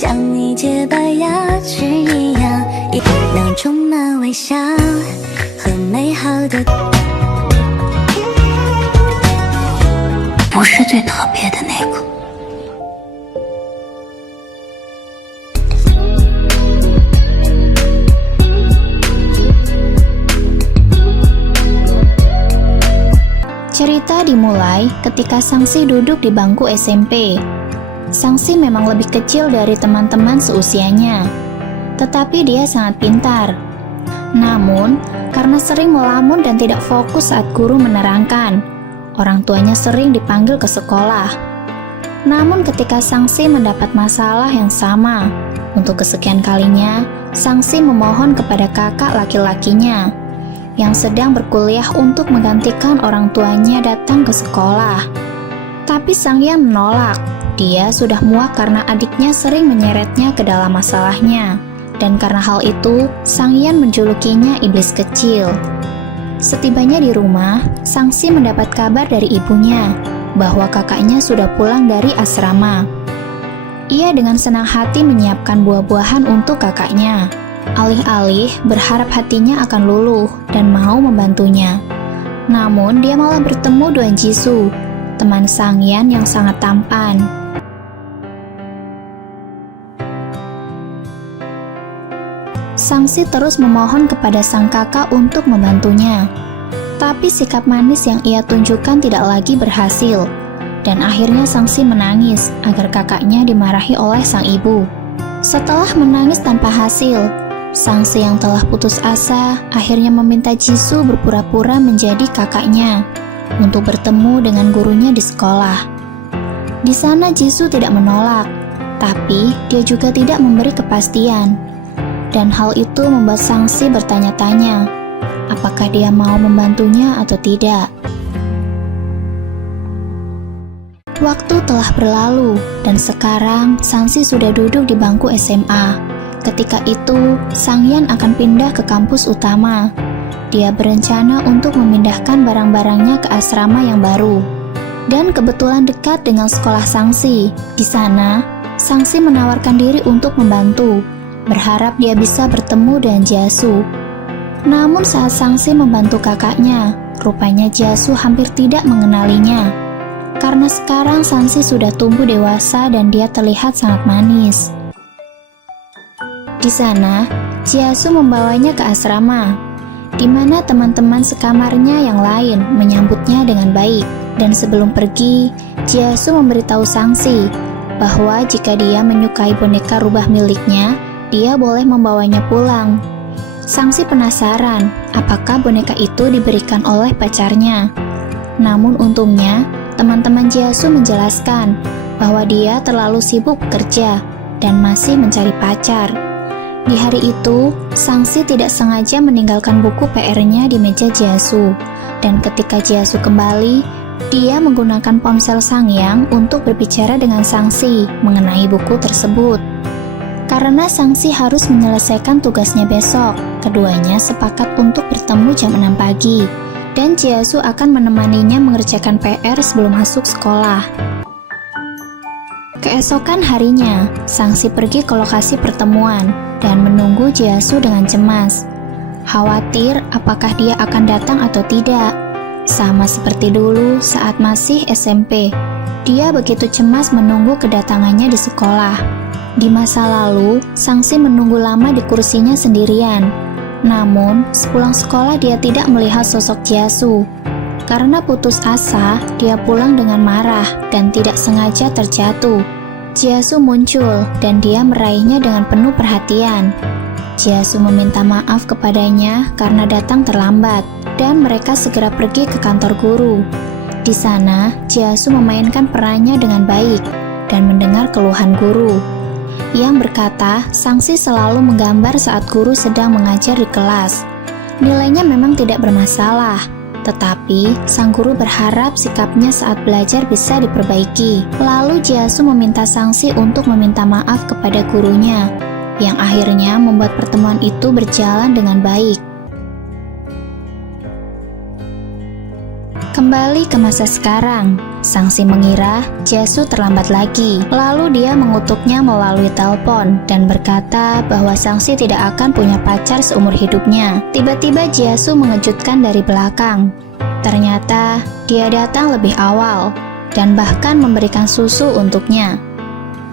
像你洁白牙齿一样，能充满微笑和美好的，不是最特别的那个。Cerita dimulai ketika Sangsi duduk di bangku SMP. Sangsi memang lebih kecil dari teman-teman seusianya, tetapi dia sangat pintar. Namun, karena sering melamun dan tidak fokus saat guru menerangkan, orang tuanya sering dipanggil ke sekolah. Namun ketika Sangsi mendapat masalah yang sama, untuk kesekian kalinya, Sangsi memohon kepada kakak laki-lakinya yang sedang berkuliah untuk menggantikan orang tuanya datang ke sekolah. Tapi Sanghyang menolak. Dia sudah muak karena adiknya sering menyeretnya ke dalam masalahnya. Dan karena hal itu, Sanghyang menjulukinya iblis kecil. Setibanya di rumah, Sangsi mendapat kabar dari ibunya bahwa kakaknya sudah pulang dari asrama. Ia dengan senang hati menyiapkan buah-buahan untuk kakaknya. Alih-alih berharap hatinya akan luluh dan mau membantunya. Namun dia malah bertemu Duan Jisoo, teman Sanghyang yang sangat tampan. Sangsi terus memohon kepada sang kakak untuk membantunya. Tapi sikap manis yang ia tunjukkan tidak lagi berhasil. Dan akhirnya Sangsi menangis agar kakaknya dimarahi oleh sang ibu. Setelah menangis tanpa hasil, Sangsi yang telah putus asa akhirnya meminta Jisoo berpura-pura menjadi kakaknya untuk bertemu dengan gurunya di sekolah. Di sana Jisoo tidak menolak, tapi dia juga tidak memberi kepastian. Dan hal itu membuat Sangsi bertanya-tanya, apakah dia mau membantunya atau tidak. Waktu telah berlalu dan sekarang Sangsi sudah duduk di bangku SMA. Ketika itu, Sanghyang akan pindah ke kampus utama. Dia berencana untuk memindahkan barang-barangnya ke asrama yang baru. Dan kebetulan dekat dengan sekolah Sangsi. Di sana, Sangsi menawarkan diri untuk membantu, berharap dia bisa bertemu dengan Jasu. Namun saat Sangsi membantu kakaknya, rupanya Jasu hampir tidak mengenalinya. Karena sekarang Sangsi sudah tumbuh dewasa dan dia terlihat sangat manis. Di sana, Jasu membawanya ke asrama, di mana teman-teman sekamarnya yang lain menyambutnya dengan baik. Dan sebelum pergi, Jasu memberitahu Sangsi bahwa jika dia menyukai boneka rubah miliknya, dia boleh membawanya pulang. Sangsi penasaran apakah boneka itu diberikan oleh pacarnya. Namun untungnya, teman-teman Jasu menjelaskan bahwa dia terlalu sibuk bekerja dan masih mencari pacar. Di hari itu, Sangsi tidak sengaja meninggalkan buku PR-nya di meja Jasu. Dan ketika Jasu kembali, dia menggunakan ponsel Sanghyang untuk berbicara dengan Sangsi mengenai buku tersebut. Karena Sangsi harus menyelesaikan tugasnya besok, keduanya sepakat untuk bertemu jam 6 pagi. Dan Jasu akan menemaninya mengerjakan PR sebelum masuk sekolah. Keesokan harinya, Sangsi pergi ke lokasi pertemuan dan menunggu Jasu dengan cemas. Khawatir apakah dia akan datang atau tidak. Sama seperti dulu saat masih SMP, dia begitu cemas menunggu kedatangannya di sekolah. Di masa lalu, Sangsi menunggu lama di kursinya sendirian. Namun, sepulang sekolah dia tidak melihat sosok Jasu. Karena putus asa, dia pulang dengan marah dan tidak sengaja terjatuh. Jasu muncul dan dia meraihnya dengan penuh perhatian. Jasu meminta maaf kepadanya karena datang terlambat dan mereka segera pergi ke kantor guru. Di sana, Jasu memainkan perannya dengan baik dan mendengar keluhan guru yang berkata Sangsi selalu menggambar saat guru sedang mengajar di kelas. Nilainya memang tidak bermasalah, tetapi sang guru berharap sikapnya saat belajar bisa diperbaiki. Lalu Jasu meminta Sangsi untuk meminta maaf kepada gurunya, yang akhirnya membuat pertemuan itu berjalan dengan baik. Kembali ke masa sekarang, Sangsi mengira Jiasu terlambat lagi. Lalu dia mengutuknya melalui telepon dan berkata bahwa Sangsi tidak akan punya pacar seumur hidupnya. Tiba-tiba Jiasu mengejutkan dari belakang. Ternyata dia datang lebih awal dan bahkan memberikan susu untuknya.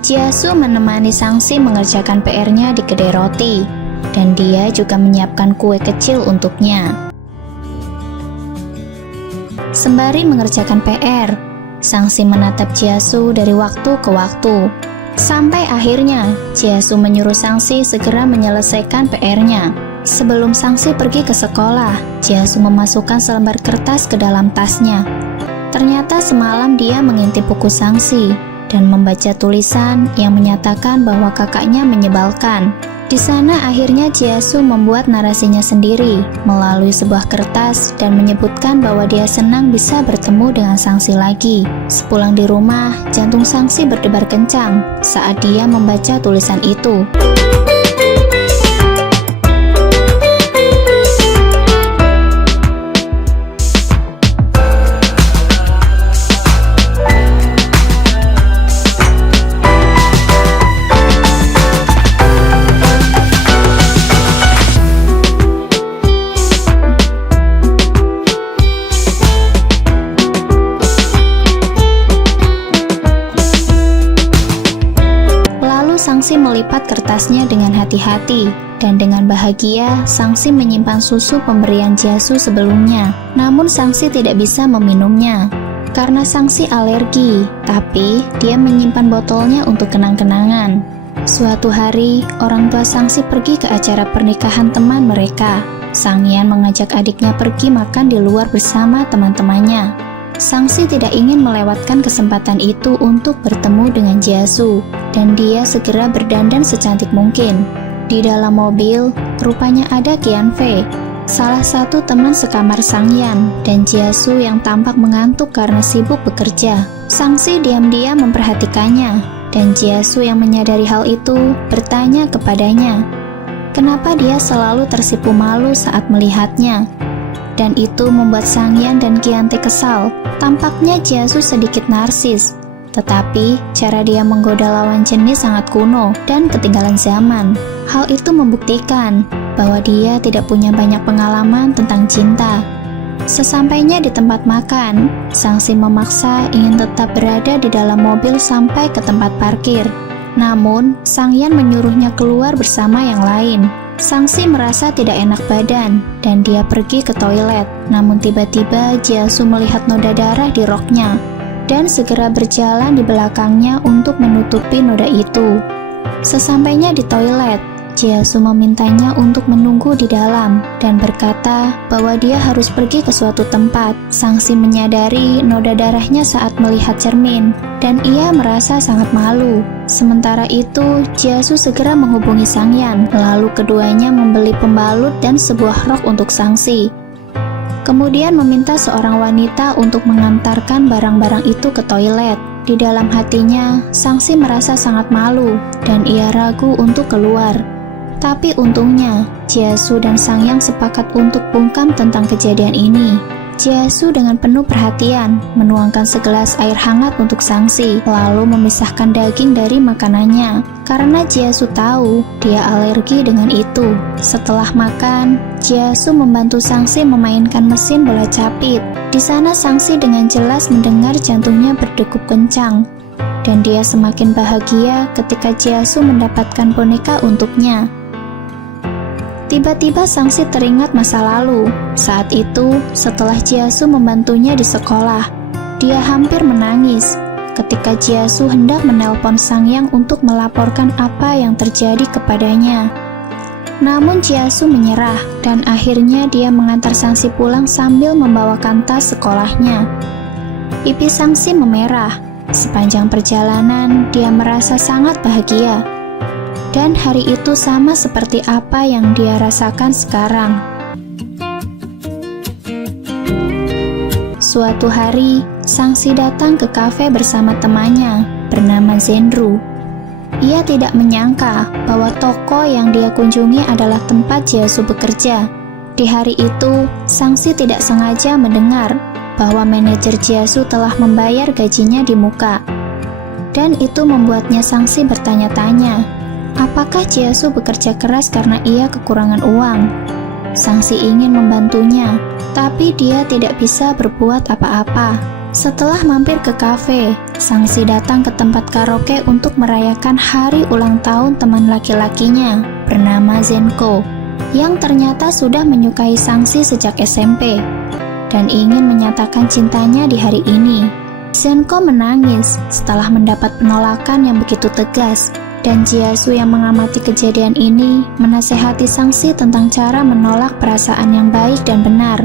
Jiasu menemani Sangsi mengerjakan PR-nya di kedai roti dan dia juga menyiapkan kue kecil untuknya. Sembari mengerjakan PR, Sangsi menatap Jiasu dari waktu ke waktu. Sampai akhirnya, Jiasu menyuruh Sangsi segera menyelesaikan PR-nya. Sebelum Sangsi pergi ke sekolah, Jiasu memasukkan selembar kertas ke dalam tasnya. Ternyata semalam dia mengintip buku Sangsi dan membaca tulisan yang menyatakan bahwa kakaknya menyebalkan. Di sana akhirnya Jiasu membuat narasinya sendiri melalui sebuah kertas dan menyebutkan bahwa dia senang bisa bertemu dengan Sangsi lagi. Sepulang di rumah, jantung Sangsi berdebar kencang saat dia membaca tulisan itu. Sangsi melipat kertasnya dengan hati-hati, dan dengan bahagia Sangsi menyimpan susu pemberian Jiasu sebelumnya. Namun Sangsi tidak bisa meminumnya karena Sangsi alergi, tapi dia menyimpan botolnya untuk kenang-kenangan. Suatu hari, orang tua Sangsi pergi ke acara pernikahan teman mereka. Sangyan mengajak adiknya pergi makan di luar bersama teman-temannya. Sangsi tidak ingin melewatkan kesempatan itu untuk bertemu dengan Jiasu, dan dia segera berdandan secantik mungkin. Di dalam mobil, rupanya ada Qianfei, salah satu teman sekamar Sangyan, dan Jiasu yang tampak mengantuk karena sibuk bekerja. Sangsi diam-diam memperhatikannya, dan Jiasu yang menyadari hal itu bertanya kepadanya, kenapa dia selalu tersipu malu saat melihatnya. Dan itu membuat Sangyan dan Qianfei kesal. Tampaknya Jiasu sedikit narsis, tetapi cara dia menggoda lawan jenis sangat kuno dan ketinggalan zaman. Hal itu membuktikan bahwa dia tidak punya banyak pengalaman tentang cinta. Sesampainya di tempat makan, Sangsi memaksa ingin tetap berada di dalam mobil sampai ke tempat parkir. Namun, Sangyan menyuruhnya keluar bersama yang lain. Sangsi merasa tidak enak badan dan dia pergi ke toilet. Namun tiba-tiba Jiasu melihat noda darah di roknya dan segera berjalan di belakangnya untuk menutupi noda itu. Sesampainya di toilet, Jiasu memintanya untuk menunggu di dalam dan berkata bahwa dia harus pergi ke suatu tempat. Sangsi menyadari noda darahnya saat melihat cermin dan ia merasa sangat malu. Sementara itu, Jiasu segera menghubungi Sangyan, lalu keduanya membeli pembalut dan sebuah rok untuk Sangsi. Kemudian meminta seorang wanita untuk mengantarkan barang-barang itu ke toilet. Di dalam hatinya, Sangsi merasa sangat malu dan ia ragu untuk keluar. Tapi untungnya, Jiasu dan Sangyang sepakat untuk bungkam tentang kejadian ini. Jiasu dengan penuh perhatian menuangkan segelas air hangat untuk Sangsi, lalu memisahkan daging dari makanannya. Karena Jiasu tahu dia alergi dengan itu. Setelah makan, Jiasu membantu Sangsi memainkan mesin bola capit. Di sana Sangsi dengan jelas mendengar jantungnya berdegup kencang. Dan dia semakin bahagia ketika Jiasu mendapatkan boneka untuknya. Tiba-tiba Sangsi teringat masa lalu. Saat itu, setelah Jiasu membantunya di sekolah, dia hampir menangis ketika Jiasu hendak menelpon Sangyang untuk melaporkan apa yang terjadi kepadanya. Namun Jiasu menyerah dan akhirnya dia mengantar Sangsi pulang sambil membawakan tas sekolahnya. Pipi Sangsi memerah. Sepanjang perjalanan, dia merasa sangat bahagia. Dan hari itu sama seperti apa yang dia rasakan sekarang. Suatu hari, Sangsi datang ke kafe bersama temannya bernama Zhenru. Ia tidak menyangka bahwa toko yang dia kunjungi adalah tempat Jiasu bekerja. Di hari itu, Sangsi tidak sengaja mendengar bahwa manajer Jiasu telah membayar gajinya di muka. Dan itu membuatnya Sangsi bertanya-tanya, apakah Jiasu bekerja keras karena ia kekurangan uang? Sangsi ingin membantunya, tapi dia tidak bisa berbuat apa-apa. Setelah mampir ke kafe, Sangsi datang ke tempat karaoke untuk merayakan hari ulang tahun teman laki-lakinya bernama Zenko, yang ternyata sudah menyukai Sangsi sejak SMP dan ingin menyatakan cintanya di hari ini. Zenko menangis setelah mendapat penolakan yang begitu tegas, dan Jiasu yang mengamati kejadian ini menasehati Sangsi tentang cara menolak perasaan yang baik dan benar.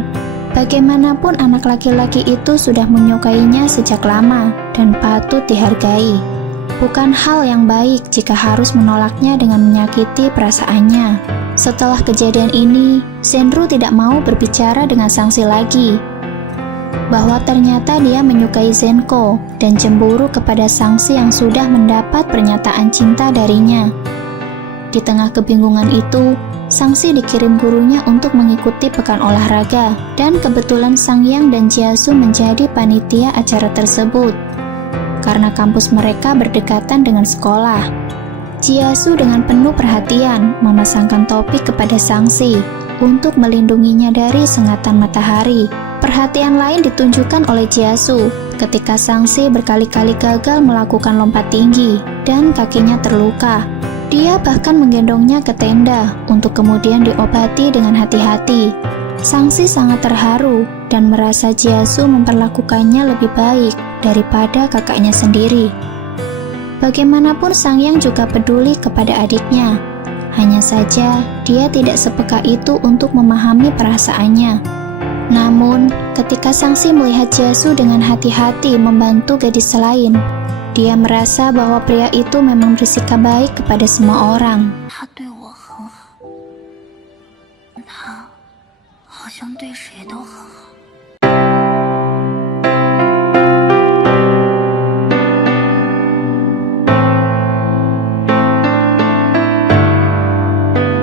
Bagaimanapun anak laki-laki itu sudah menyukainya sejak lama dan patut dihargai. Bukan hal yang baik jika harus menolaknya dengan menyakiti perasaannya. Setelah kejadian ini, Zenru tidak mau berbicara dengan Sangsi lagi, bahwa ternyata dia menyukai Zenko dan cemburu kepada Sangsi yang sudah mendapat pernyataan cinta darinya. Di tengah kebingungan itu, Sangsi dikirim gurunya untuk mengikuti pekan olahraga, dan kebetulan Sangyang dan Jiasu menjadi panitia acara tersebut. Karena kampus mereka berdekatan dengan sekolah, Jiasu dengan penuh perhatian memasangkan topi kepada Sangsi untuk melindunginya dari sengatan matahari. Perhatian lain ditunjukkan oleh Jiasu ketika Sangsi berkali-kali gagal melakukan lompat tinggi dan kakinya terluka. Dia bahkan menggendongnya ke tenda untuk kemudian diobati dengan hati-hati. Sangsi sangat terharu dan merasa Jiasu memperlakukannya lebih baik daripada kakaknya sendiri. Bagaimanapun Sangyang juga peduli kepada adiknya. Hanya saja dia tidak sepeka itu untuk memahami perasaannya. Namun, ketika Sangsi melihat Jiasu dengan hati-hati membantu gadis lain, dia merasa bahwa pria itu memang bersikap baik kepada semua orang. 他对我很好，他好像对谁都很好。